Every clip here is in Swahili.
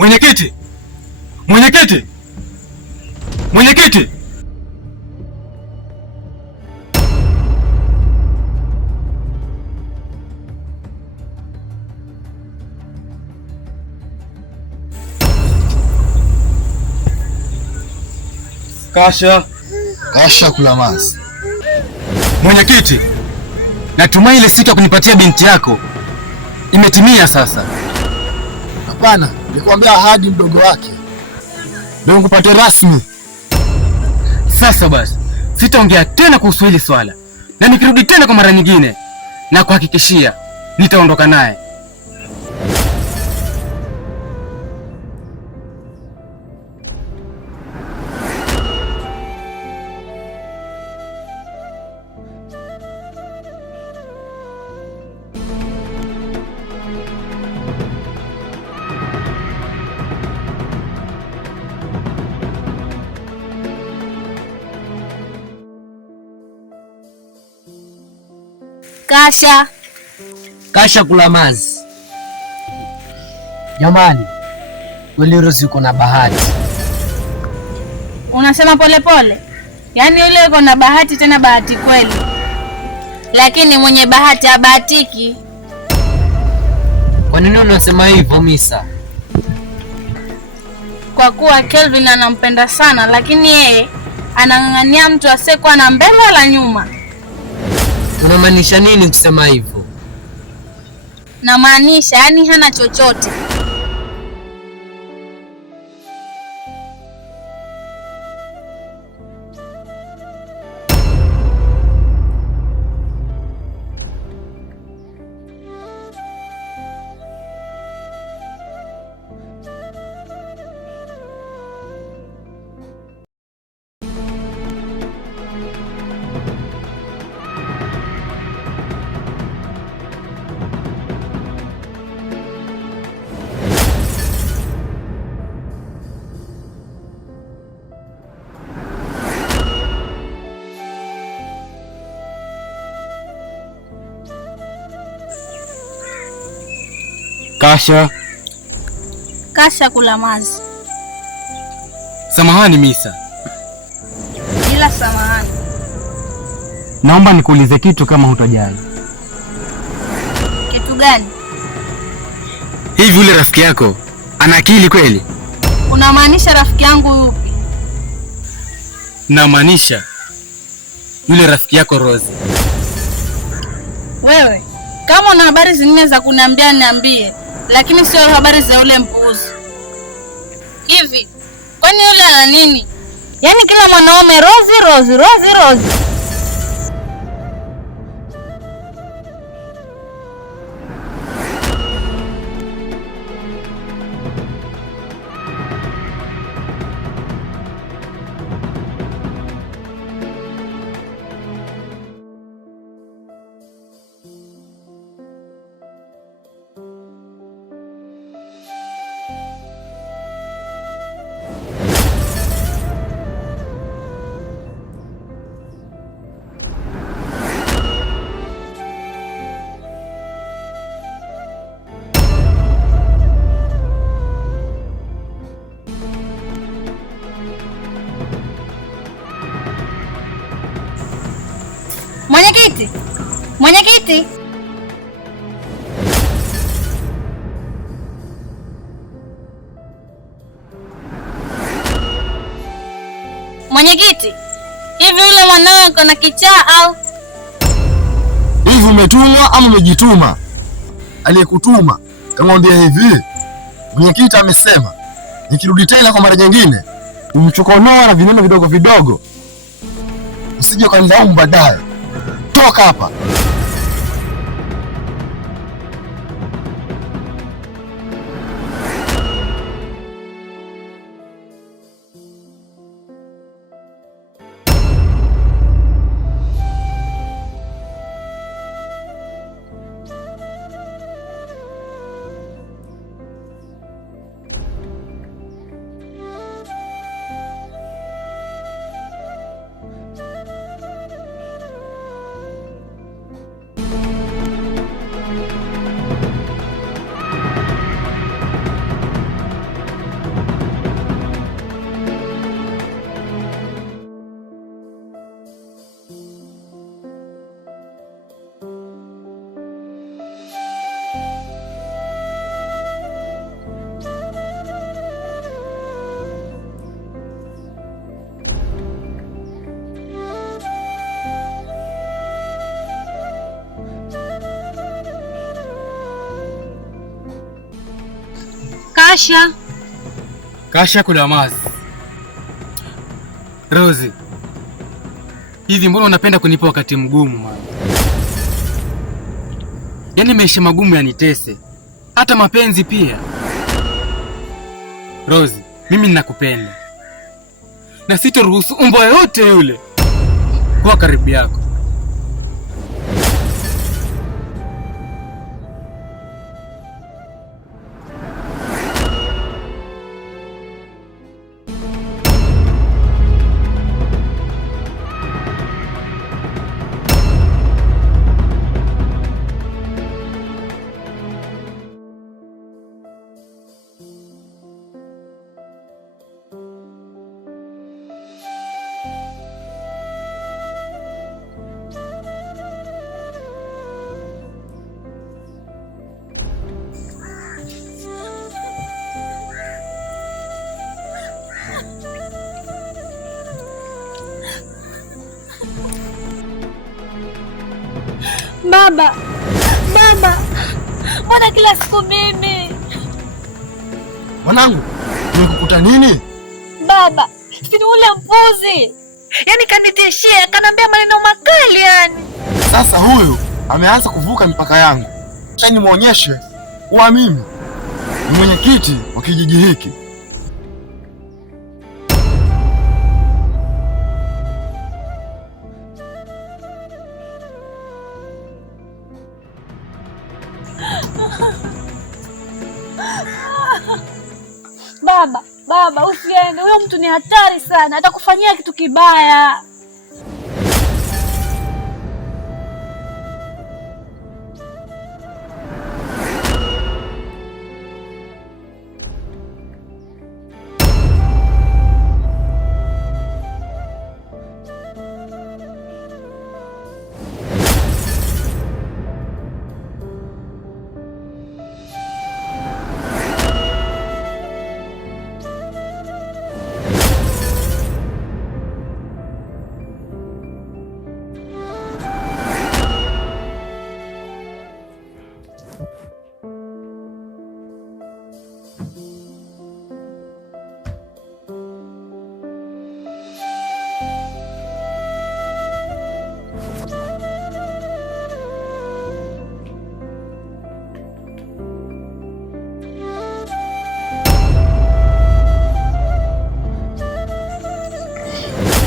Mwenyekiti! Mwenyekiti! Mwenyekiti! Kasha Kulamazi. Mwenyekiti, natumai ile siku ya kunipatia binti yako imetimia sasa. Hapana, nilikwambia ahadi mdogo wake ndio nikupate rasmi. Sasa basi, sitaongea tena kuhusu hili swala, na nikirudi tena kwa mara nyingine na kuhakikishia nitaondoka naye. Kasha Kulamazi. Jamani, kweli Rose yuko na bahati. Unasema polepole? Yaani yule yuko na bahati, tena bahati kweli. Lakini mwenye bahati habahatiki. Kwa nini unasema hivyo Misa? Kwa kuwa Kelvin anampenda sana, lakini yeye anang'ang'ania mtu asiyekuwa na mbele wala nyuma. Unamaanisha nini kusema hivyo? Namaanisha yani hana chochote. Kasha Kulamazi. Samahani Misa. Bila samahani. Naomba nikuulize kitu kama hutojali. Kitu gani? Hivi yule rafiki yako ana akili kweli? Unamaanisha rafiki yangu yupi? Namaanisha yule rafiki yako Rose. Wewe, kama una habari zingine za kuniambia niambie, lakini sio habari za yule mpuuzi. Hivi, kwani yule ana nini? Yaani kila mwanaume Rose. Mwenyekiti! Mwenyekiti! Mwenyekiti! Hivi yule mwanao yuko na kichaa au? Hivi umetumwa ama umejituma? Aliyekutuma kamwambia hivi, mwenyekiti amesema nikirudi tena kwa mara nyingine umchokonoa na vineno vidogo vidogo, usije ukanilaumu baadaye. Toka hapa. Kasha. Kasha Kulamazi. Rozi, hivi mbona unapenda kunipa wakati mgumu mama? Yaani maisha magumu yanitese, hata mapenzi pia. Rozi, mimi ninakupenda na sitoruhusu mbwa yote yule kuwa karibu yako. Baba, mbona kila siku mimi? Mwanangu, nimekukuta nini? Baba, si ule mpuzi. Yaani kanitishia, kanambia maneno makali yani. Sasa huyu ameanza kuvuka mipaka yangu. Acha nimuonyeshe kuwa mimi ni mwenyekiti wa kijiji hiki. Baba, usiende. Huyo mtu ni hatari sana. Atakufanyia kitu kibaya.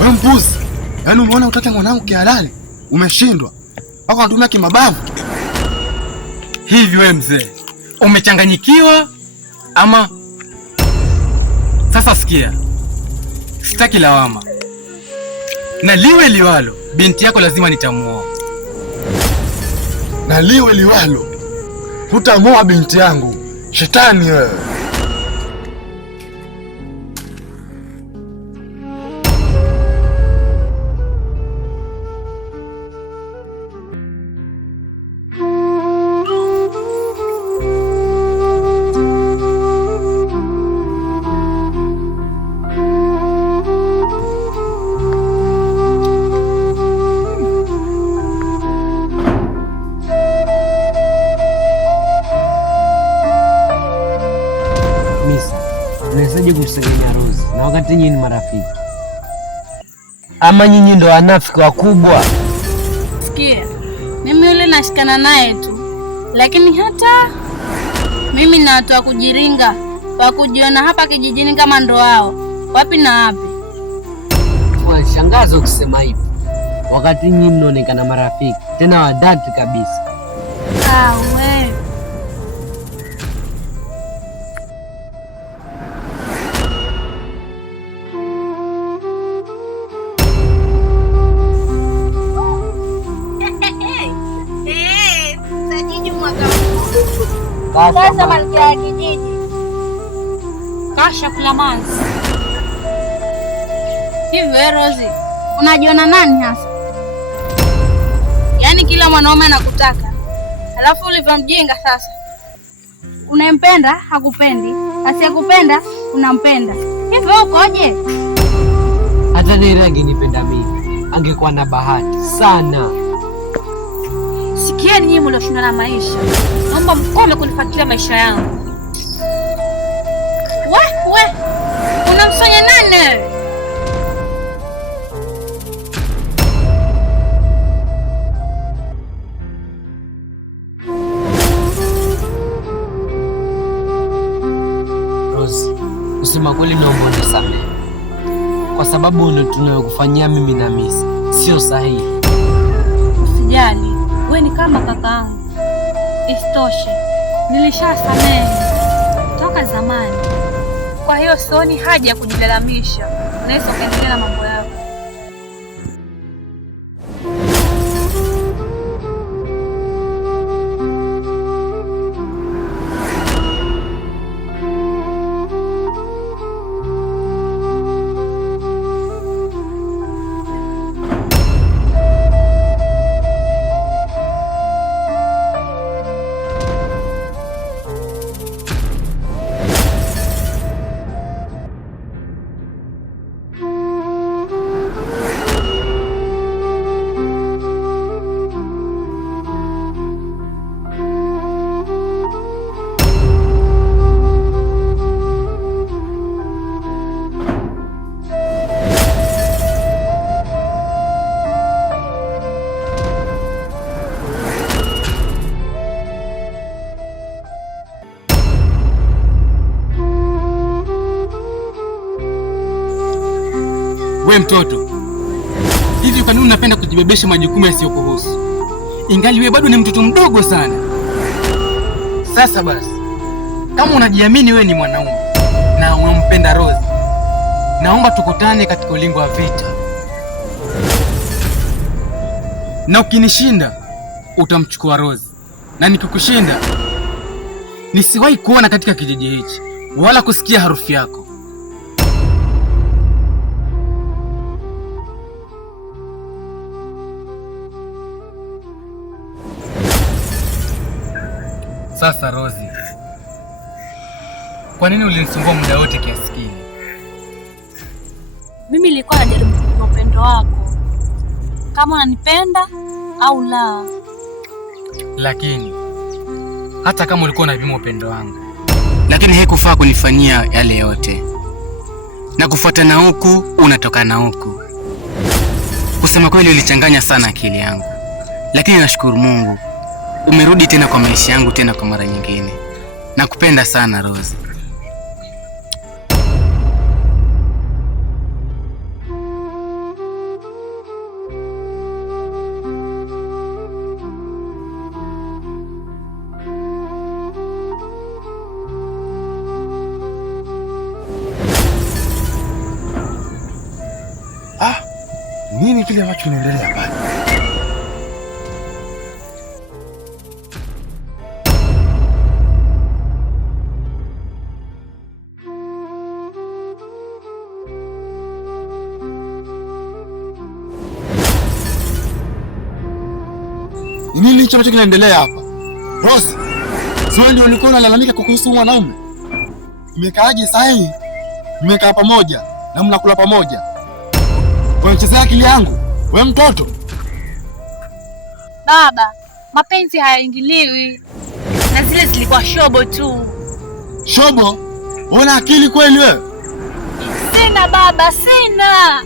Wewe mpuzi, yaani umeona utake mwanangu kihalali? Umeshindwa. Wako unatumia kimabavu. Hivi wewe mzee, umechanganyikiwa ama? Sasa sikia, sitaki lawama, na liwe liwalo, binti yako lazima nitamuoa. Na liwe liwalo, hutamuoa binti yangu. Shetani wewe. Unawezaje kumsengenea Rose na wakati nyinyi ni marafiki? Ama nyinyi ndo wanafiki wakubwa? Sikia, mimi yule nashikana naye tu, lakini hata mimi na watu wa kujiringa, wa kujiona hapa kijijini kama ndo wao. Wapi na wapi? Washangaza kusema hivi, wakati nyinyi mnaonekana marafiki tena wa dhati kabisa. We sasa malkia ya kijiji Kasha Kulamazi. Hivi wewe Rozi, unajiona nani hasa? Yaani kila mwanaume anakutaka, alafu ulivyomjinga sasa. Unempenda hakupendi, asiyekupenda unampenda. Hivi wewe ukoje? Hata Neri angenipenda mimi, angekuwa na bahati sana. Sikieni nyinyi mlioshindana na maisha, naomba mkome kunifuatilia maisha yangu. uone. Rose, kusema kweli naomba unisamehe. Kwa sababu tunayokufanyia mimi na Misi sio sahihi. Usijali, wewe ni kama kakaangu. Isitoshe, nilishasamehe toka zamani. Kwa hiyo sioni haja ya kujilalamisha. Unaweza kuendelea na mambo yako. We mtoto, hivi kwa nini unapenda kujibebesha majukumu yasiyokuhusu, ingali we bado ni mtoto mdogo sana? Sasa basi, kama unajiamini we ni mwanaume na unampenda Rose, naomba tukutane katika ulingo wa vita, na ukinishinda utamchukua Rose, na nikikushinda nisiwahi kuona katika kijiji hichi wala kusikia harufu yako. Sasa Rozi, kwa nini ulinisumbua muda wote kiasi kile? Mimi nilikuwa najaribu kupima upendo wako, kama unanipenda au la. Lakini hata kama ulikuwa unapima upendo wangu, lakini haikufaa kunifanyia yale yote, na kufuata na huku unatoka na huku. Kusema kweli ulichanganya sana akili yangu, lakini nashukuru Mungu umerudi tena kwa maisha yangu tena kwa mara nyingine. Nakupenda sana Rose. Nini kile ambacho kinaendelea pale? Nini hicho ambacho kinaendelea hapa? Rose, sio ndio ulikuwa unalalamika kuhusu mwanaume? Mmekaaje sahi? Mmekaa pamoja na mnakula pamoja. Unachezea akili yangu, we mtoto. Baba, mapenzi hayaingiliwi, na zile zilikuwa shobo tu. Shobo? Una akili kweli wewe? Sina baba, sina.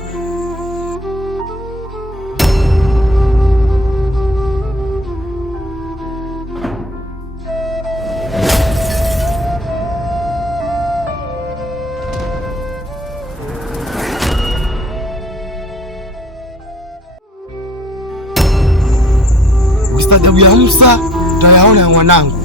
Ustadhabu ya Musa utayaona ya mwanangu.